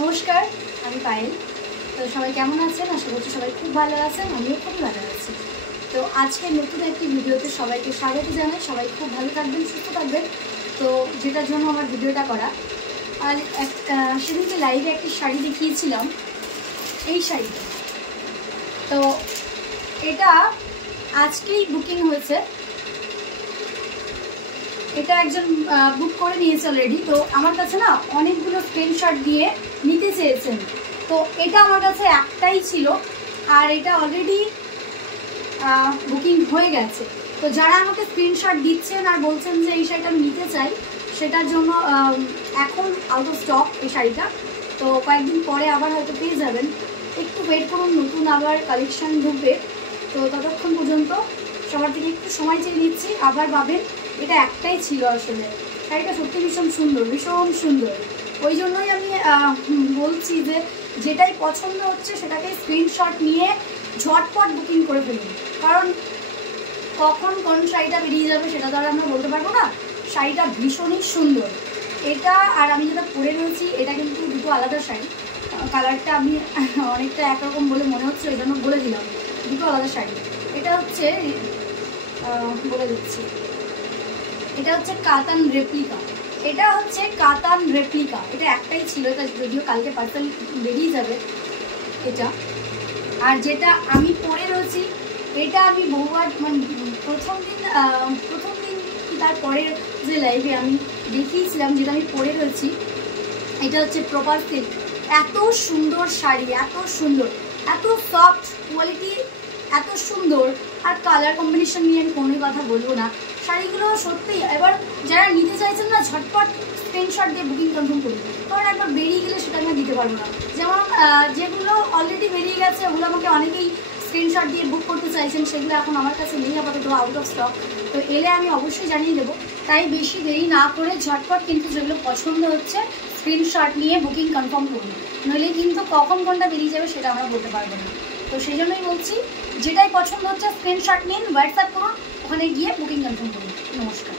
নমস্কার, আমি পায়েল। তো সবাই কেমন আছেন? আশা করছি সবাই খুব ভালো আছেন, আমিও খুব ভালো আছি। তো আজকে নতুন একটি ভিডিওতে সবাইকে স্বাগত জানাই। সবাই খুব ভালো থাকবেন, সুস্থ থাকবেন। তো যেটার জন্য আমার ভিডিওটা করা, আর সেদিনকে লাইভে একটি শাড়ি দেখিয়েছিলাম, এই শাড়িটা। তো এটা আজকেই বুকিং হয়েছে, এটা একজন বুক করে নিয়েছে অলরেডি। তো আমার কাছে না অনেকগুলো স্ক্রিনশট দিয়ে নিতে চেয়েছেন, তো এটা আমার কাছে একটাই ছিল, আর এটা অলরেডি বুকিং হয়ে গেছে। তো যারা আমাকে স্ক্রিনশট দিচ্ছেন আর বলছেন যে এই শাড়িটা আমি নিতে চাই, সেটার জন্য এখন আউট অফ স্টক এই শাড়িটা। তো কয়েকদিন পরে আবার হয়তো পেয়ে যাবেন, একটু ওয়েট করুন, নতুন আবার কালেকশান ঢুকবে। তো ততক্ষণ পর্যন্ত সবার থেকে একটু সময় চেয়ে নিচ্ছি, আবার পাবেন। এটা একটাই ছিল আসলে, শাড়িটা সত্যি ভীষণ সুন্দর, ভীষণ সুন্দর। ওই জন্যই আমি বলছি যে যেটাই পছন্দ হচ্ছে সেটাকে স্ক্রিনশট নিয়ে ঝটপট বুকিং করে ফেলুন, কারণ কখন কোন শাড়িটা বেরিয়ে যাবে সেটা তো আর আমরা বলতে পারবো না। শাড়িটা ভীষণই সুন্দর এটা, আর আমি যেটা পরে রয়েছি এটা কিন্তু দুটো আলাদা শাড়ি। কালারটা আমি অনেকটা একরকম বলে মনে হচ্ছে, ওই জন্য বলে দিলাম দুটো আলাদা শাড়ি। এটা হচ্ছে বলে দিচ্ছি, এটা হচ্ছে কাতান রেপ্লিকা। এটা হচ্ছে কাতান রেপ্লিকা, এটা একটাই ছিল, এটা যদিও কালকে পার্সেল বেরিয়ে যাবে এটা। আর যেটা আমি পরে রয়েছি এটা আমি বহুবার, মানে প্রথম দিন তারপরের যে লাইভে আমি দেখিয়েছিলাম যেটা আমি পরে রয়েছি, এটা হচ্ছে প্রপার সিল্ক। এত সুন্দর শাড়ি, এত সুন্দর, এত সফট কোয়ালিটি, এত সুন্দর, আর কালার কম্বিনেশন নিয়ে আমি কোনোই কথা বলবো না। শাড়িগুলো সত্যি, এবার যারা নিতে চাইছেন না ঝটপট স্ক্রিনশট দিয়ে বুকিং কনফার্ম করুন, কারণ একবার বেরিয়ে গেলে সেটা আমি দিতে পারবো না। যেমন যেগুলো অলরেডি বেরিয়ে গেছে ওগুলো আমাকে অনেকেই স্ক্রিনশট দিয়ে বুক করতে চাইছেন, সেগুলো এখন আমার কাছে নেই, আপাতত আউট অফ স্টক। তো এলে আমি অবশ্যই জানিয়ে দেবো, তাই বেশি দেরি না করে ঝটপট কিন্তু যেগুলো পছন্দ হচ্ছে স্ক্রিনশট নিয়ে বুকিং কনফার্ম করুন, নইলে কিন্তু কখন কোনটা বেরিয়ে যাবে সেটা আমরা বলতে পারবো না। তো সেই জন্যই বলছি, যেটাই পছন্দ হচ্ছে স্ক্রিনশট নিন, হোয়াটসঅ্যাপ করুন, ওখানে গিয়ে বুকিং কনফার্ম করুন। নমস্কার।